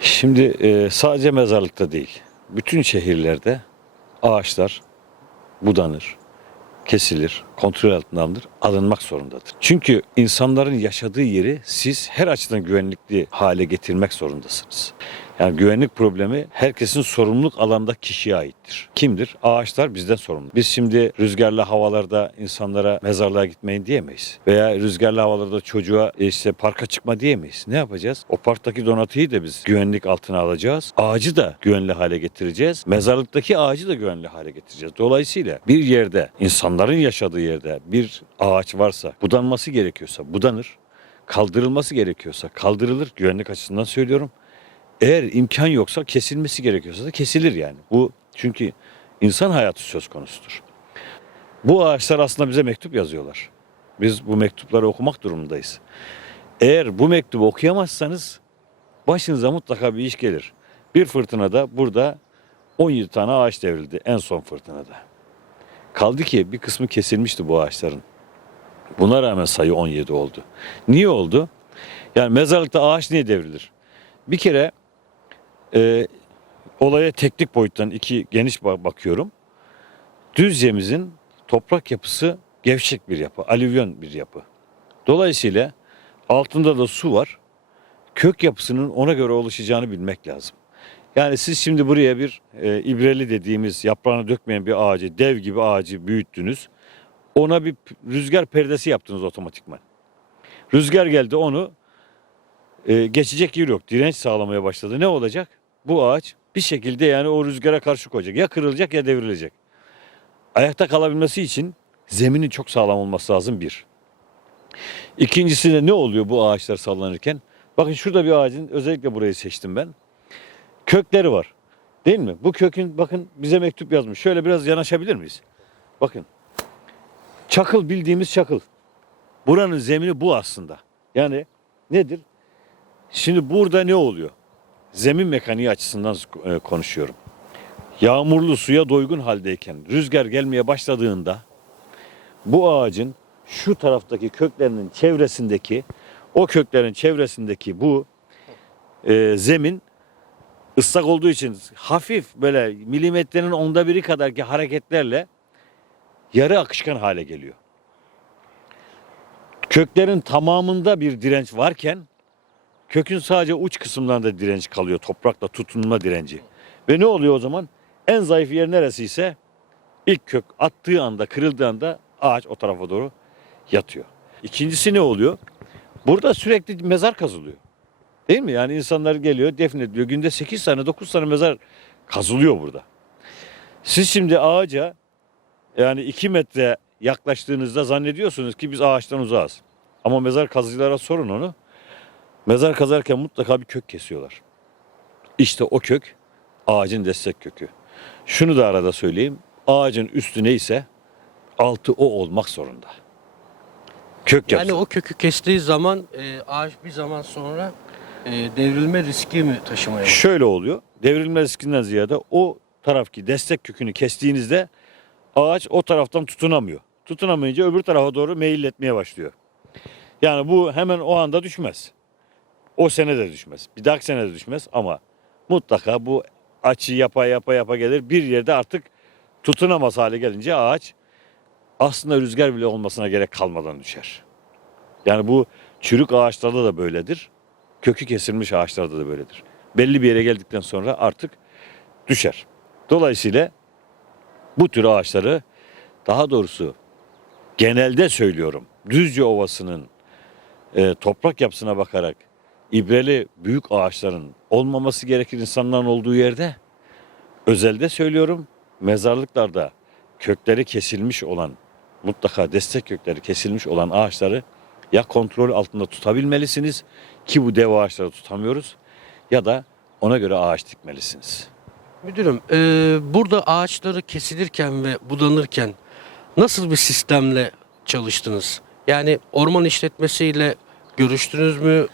Şimdi e, sadece mezarlıkta değil, bütün şehirlerde ağaçlar budanır, kesilir, kontrol altına alınır, alınmak zorundadır. Çünkü insanların yaşadığı yeri siz her açıdan güvenlikli hale getirmek zorundasınız. Yani güvenlik problemi herkesin sorumluluk alanda kişiye aittir. Kimdir? Ağaçlar bizden sorumlu. Biz şimdi rüzgarlı havalarda insanlara mezarlığa gitmeyin diyemeyiz. Veya rüzgarlı havalarda çocuğa e, işte parka çıkma diyemeyiz. Ne yapacağız? O parktaki donatıyı da biz güvenlik altına alacağız. Ağacı da güvenli hale getireceğiz. Mezarlıktaki ağacı da güvenli hale getireceğiz. Dolayısıyla bir yerde, insanların yaşadığı yerde bir ağaç varsa, budanması gerekiyorsa budanır. Kaldırılması gerekiyorsa kaldırılır. Güvenlik açısından söylüyorum. Eğer imkan yoksa kesilmesi gerekiyorsa da kesilir yani. Bu çünkü insan hayatı söz konusudur. Bu ağaçlar aslında bize mektup yazıyorlar. Biz bu mektupları okumak durumundayız. Eğer bu mektubu okuyamazsanız başınıza mutlaka bir iş gelir. Bir fırtınada burada 17 tane ağaç devrildi en son fırtınada. Kaldı ki bir kısmı kesilmişti bu ağaçların. Buna rağmen sayı 17 oldu. Niye oldu? Yani mezarlıkta ağaç niye devrilir? Bir kere e, olaya teknik boyuttan iki geniş ba- bakıyorum. Düzce'mizin toprak yapısı gevşek bir yapı, alüvyon bir yapı. Dolayısıyla altında da su var. Kök yapısının ona göre oluşacağını bilmek lazım. Yani siz şimdi buraya bir e, ibreli dediğimiz yaprağını dökmeyen bir ağacı, dev gibi ağacı büyüttünüz. Ona bir rüzgar perdesi yaptınız otomatikman. Rüzgar geldi onu e, geçecek yer yok. Direnç sağlamaya başladı. Ne olacak? Bu ağaç bir şekilde yani o rüzgara karşı koyacak. Ya kırılacak ya devrilecek. Ayakta kalabilmesi için zeminin çok sağlam olması lazım bir. İkincisi de ne oluyor bu ağaçlar sallanırken? Bakın şurada bir ağacın özellikle burayı seçtim ben. Kökleri var. Değil mi? Bu kökün bakın bize mektup yazmış. Şöyle biraz yanaşabilir miyiz? Bakın. Çakıl bildiğimiz çakıl. Buranın zemini bu aslında. Yani nedir? Şimdi burada ne oluyor? Zemin mekaniği açısından e, konuşuyorum. Yağmurlu suya doygun haldeyken rüzgar gelmeye başladığında bu ağacın şu taraftaki köklerinin çevresindeki o köklerin çevresindeki bu e, zemin ıslak olduğu için hafif böyle milimetrenin onda biri kadarki hareketlerle yarı akışkan hale geliyor. Köklerin tamamında bir direnç varken kökün sadece uç kısımlarında direnç kalıyor. Toprakla tutunma direnci. Ve ne oluyor o zaman? En zayıf yer neresiyse ilk kök attığı anda, kırıldığı anda ağaç o tarafa doğru yatıyor. İkincisi ne oluyor? Burada sürekli mezar kazılıyor. Değil mi? Yani insanlar geliyor, defnediliyor. Günde 8 tane, 9 tane mezar kazılıyor burada. Siz şimdi ağaca yani 2 metre yaklaştığınızda zannediyorsunuz ki biz ağaçtan uzağız. Ama mezar kazıcılara sorun onu. Mezar kazarken mutlaka bir kök kesiyorlar. İşte o kök ağacın destek kökü. Şunu da arada söyleyeyim. Ağacın üstü neyse altı o olmak zorunda. Kök Yani yapsın. o kökü kestiği zaman e, ağaç bir zaman sonra e, devrilme riski mi taşımaya başlıyor? Şöyle oluyor. Devrilme riskinden ziyade o tarafki destek kökünü kestiğinizde ağaç o taraftan tutunamıyor. Tutunamayınca öbür tarafa doğru meyilletmeye başlıyor. Yani bu hemen o anda düşmez. O sene de düşmez. Bir dahaki sene de düşmez ama mutlaka bu açı yapa yapa yapa gelir. Bir yerde artık tutunamaz hale gelince ağaç aslında rüzgar bile olmasına gerek kalmadan düşer. Yani bu çürük ağaçlarda da böyledir. Kökü kesilmiş ağaçlarda da böyledir. Belli bir yere geldikten sonra artık düşer. Dolayısıyla bu tür ağaçları daha doğrusu genelde söylüyorum Düzce Ovası'nın e, toprak yapısına bakarak ibreli büyük ağaçların olmaması gerekir insanların olduğu yerde özelde söylüyorum mezarlıklarda kökleri kesilmiş olan mutlaka destek kökleri kesilmiş olan ağaçları ya kontrol altında tutabilmelisiniz ki bu dev ağaçları tutamıyoruz ya da ona göre ağaç dikmelisiniz. Müdürüm, e, burada ağaçları kesilirken ve budanırken nasıl bir sistemle çalıştınız? Yani orman işletmesiyle görüştünüz mü?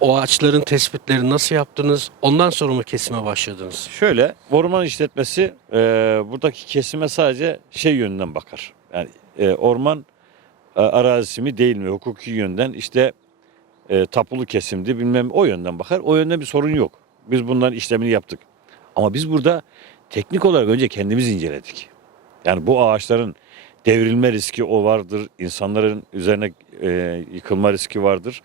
O ağaçların tespitleri nasıl yaptınız? Ondan sonra mı kesime başladınız? Şöyle orman işletmesi e, buradaki kesime sadece şey yönünden bakar. Yani e, orman arazisi mi değil mi hukuki yönden işte e, tapulu kesimdi bilmem o yönden bakar. O yönden bir sorun yok. Biz bunların işlemini yaptık. Ama biz burada teknik olarak önce kendimiz inceledik. Yani bu ağaçların devrilme riski o vardır. İnsanların üzerine e, yıkılma riski vardır.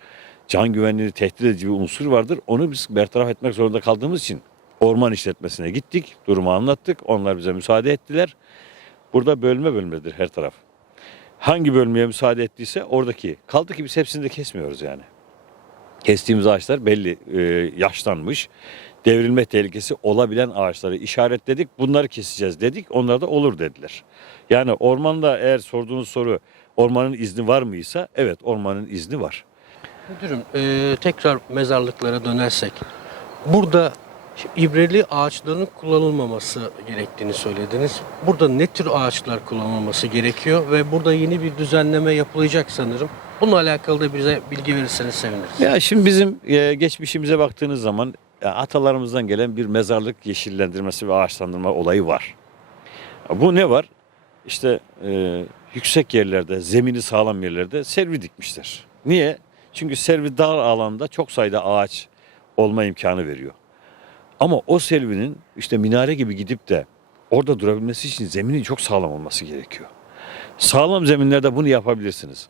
Can güvenliğini tehdit edici bir unsur vardır. Onu biz bertaraf etmek zorunda kaldığımız için orman işletmesine gittik. Durumu anlattık. Onlar bize müsaade ettiler. Burada bölme bölmedir her taraf. Hangi bölmeye müsaade ettiyse oradaki. Kaldı ki biz hepsini de kesmiyoruz yani. Kestiğimiz ağaçlar belli e, yaşlanmış. Devrilme tehlikesi olabilen ağaçları işaretledik. Bunları keseceğiz dedik. Onlar da olur dediler. Yani ormanda eğer sorduğunuz soru ormanın izni var mıysa evet ormanın izni var. Müdürüm e, tekrar mezarlıklara dönersek. Burada ibreli ağaçların kullanılmaması gerektiğini söylediniz. Burada ne tür ağaçlar kullanılması gerekiyor ve burada yeni bir düzenleme yapılacak sanırım. Bununla alakalı da bize bilgi verirseniz seviniriz. Ya şimdi bizim e, geçmişimize baktığınız zaman e, atalarımızdan gelen bir mezarlık yeşillendirmesi ve ağaçlandırma olayı var. Bu ne var? İşte e, yüksek yerlerde, zemini sağlam yerlerde servi dikmişler. Niye? Çünkü servi dar alanda çok sayıda ağaç olma imkanı veriyor. Ama o servinin işte minare gibi gidip de orada durabilmesi için zeminin çok sağlam olması gerekiyor. Sağlam zeminlerde bunu yapabilirsiniz.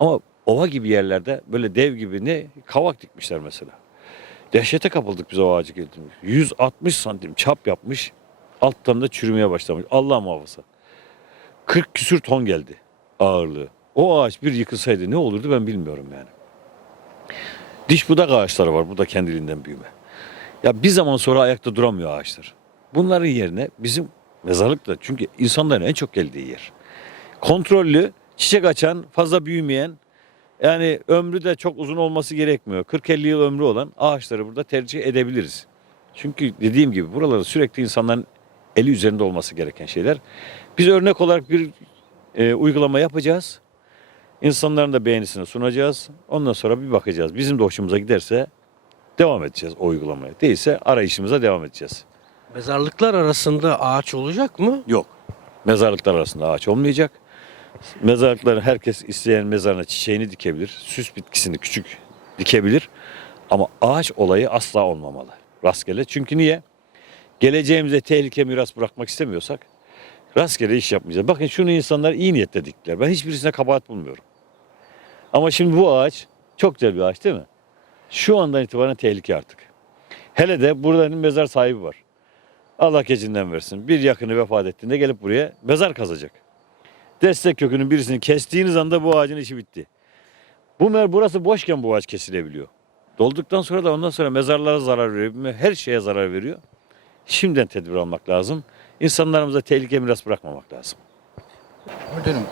Ama ova gibi yerlerde böyle dev gibi ne kavak dikmişler mesela. Dehşete kapıldık biz o ağacı geldiğimiz. 160 santim çap yapmış. Alttan da çürümeye başlamış. Allah muhafaza. 40 küsür ton geldi ağırlığı. O ağaç bir yıkılsaydı ne olurdu ben bilmiyorum yani. Diş budak ağaçları var. Bu da kendiliğinden büyüme. Ya bir zaman sonra ayakta duramıyor ağaçlar. Bunların yerine bizim mezarlıkla çünkü insanların en çok geldiği yer. Kontrollü, çiçek açan, fazla büyümeyen, yani ömrü de çok uzun olması gerekmiyor. 40-50 yıl ömrü olan ağaçları burada tercih edebiliriz. Çünkü dediğim gibi buralarda sürekli insanların eli üzerinde olması gereken şeyler. Biz örnek olarak bir e, uygulama yapacağız. İnsanların da beğenisini sunacağız. Ondan sonra bir bakacağız. Bizim de hoşumuza giderse devam edeceğiz o uygulamaya. Değilse arayışımıza devam edeceğiz. Mezarlıklar arasında ağaç olacak mı? Yok. Mezarlıklar arasında ağaç olmayacak. Mezarlıkların herkes isteyen mezarına çiçeğini dikebilir. Süs bitkisini küçük dikebilir. Ama ağaç olayı asla olmamalı. Rastgele. Çünkü niye? Geleceğimize tehlike miras bırakmak istemiyorsak rastgele iş yapmayacağız. Bakın şunu insanlar iyi niyetle diktiler. Ben hiçbirisine kabahat bulmuyorum. Ama şimdi bu ağaç çok güzel bir ağaç değil mi? Şu andan itibaren tehlike artık. Hele de buranın mezar sahibi var. Allah gecinden versin. Bir yakını vefat ettiğinde gelip buraya mezar kazacak. Destek kökünün birisini kestiğiniz anda bu ağacın işi bitti. Bu burası boşken bu ağaç kesilebiliyor. Dolduktan sonra da ondan sonra mezarlara zarar veriyor. Her şeye zarar veriyor. Şimdiden tedbir almak lazım. İnsanlarımıza tehlike miras bırakmamak lazım. Müdürüm,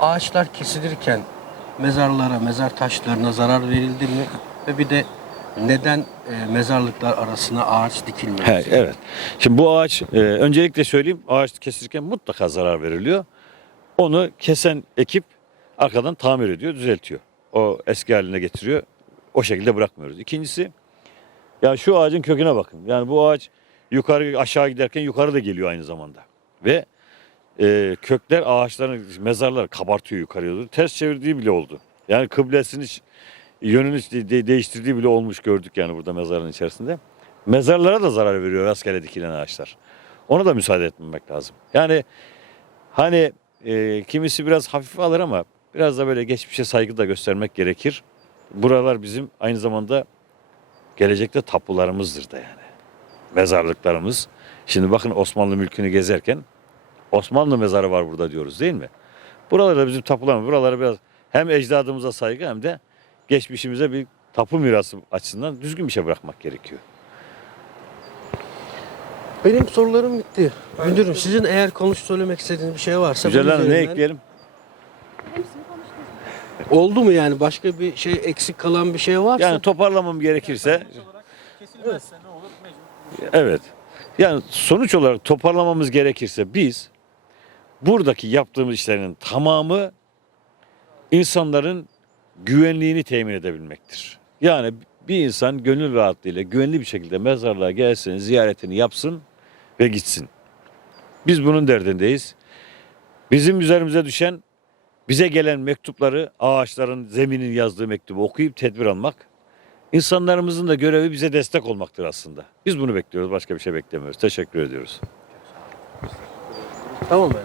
ağaçlar kesilirken mezarlara, mezar taşlarına zarar verildi mi? Ve bir de neden e, mezarlıklar arasına ağaç dikilmedi? He, evet. Şimdi bu ağaç e, öncelikle söyleyeyim ağaç kesilirken mutlaka zarar veriliyor. Onu kesen ekip arkadan tamir ediyor, düzeltiyor. O eski haline getiriyor. O şekilde bırakmıyoruz. İkincisi ya şu ağacın köküne bakın. Yani bu ağaç yukarı aşağı giderken yukarı da geliyor aynı zamanda. Ve e, kökler ağaçların mezarlar kabartıyor yukarıya doğru. Ters çevirdiği bile oldu. Yani kıblesini yönünü de- de- değiştirdiği bile olmuş gördük yani burada mezarın içerisinde. Mezarlara da zarar veriyor rastgele dikilen ağaçlar. Ona da müsaade etmemek lazım. Yani hani e, kimisi biraz hafif alır ama biraz da böyle geçmişe saygı da göstermek gerekir. Buralar bizim aynı zamanda gelecekte tapularımızdır da yani. Mezarlıklarımız. Şimdi bakın Osmanlı mülkünü gezerken Osmanlı mezarı var burada diyoruz değil mi? Buralar da bizim tapularımız. Buraları biraz hem ecdadımıza saygı hem de geçmişimize bir tapu mirası açısından düzgün bir şey bırakmak gerekiyor. Benim sorularım bitti. Müdürüm sizin eğer konuş söylemek istediğiniz bir şey varsa Güzel bunun Hanım ne üzerinden- ekleyelim? Oldu mu yani başka bir şey eksik kalan bir şey varsa? Yani toparlamam gerekirse Kesilmezse ne olur? Mecbur. evet. Yani sonuç olarak toparlamamız gerekirse biz buradaki yaptığımız işlerin tamamı insanların güvenliğini temin edebilmektir. Yani bir insan gönül rahatlığıyla güvenli bir şekilde mezarlığa gelsin, ziyaretini yapsın ve gitsin. Biz bunun derdindeyiz. Bizim üzerimize düşen bize gelen mektupları, ağaçların, zeminin yazdığı mektubu okuyup tedbir almak. İnsanlarımızın da görevi bize destek olmaktır aslında. Biz bunu bekliyoruz. Başka bir şey beklemiyoruz. Teşekkür ediyoruz. Tamam mı?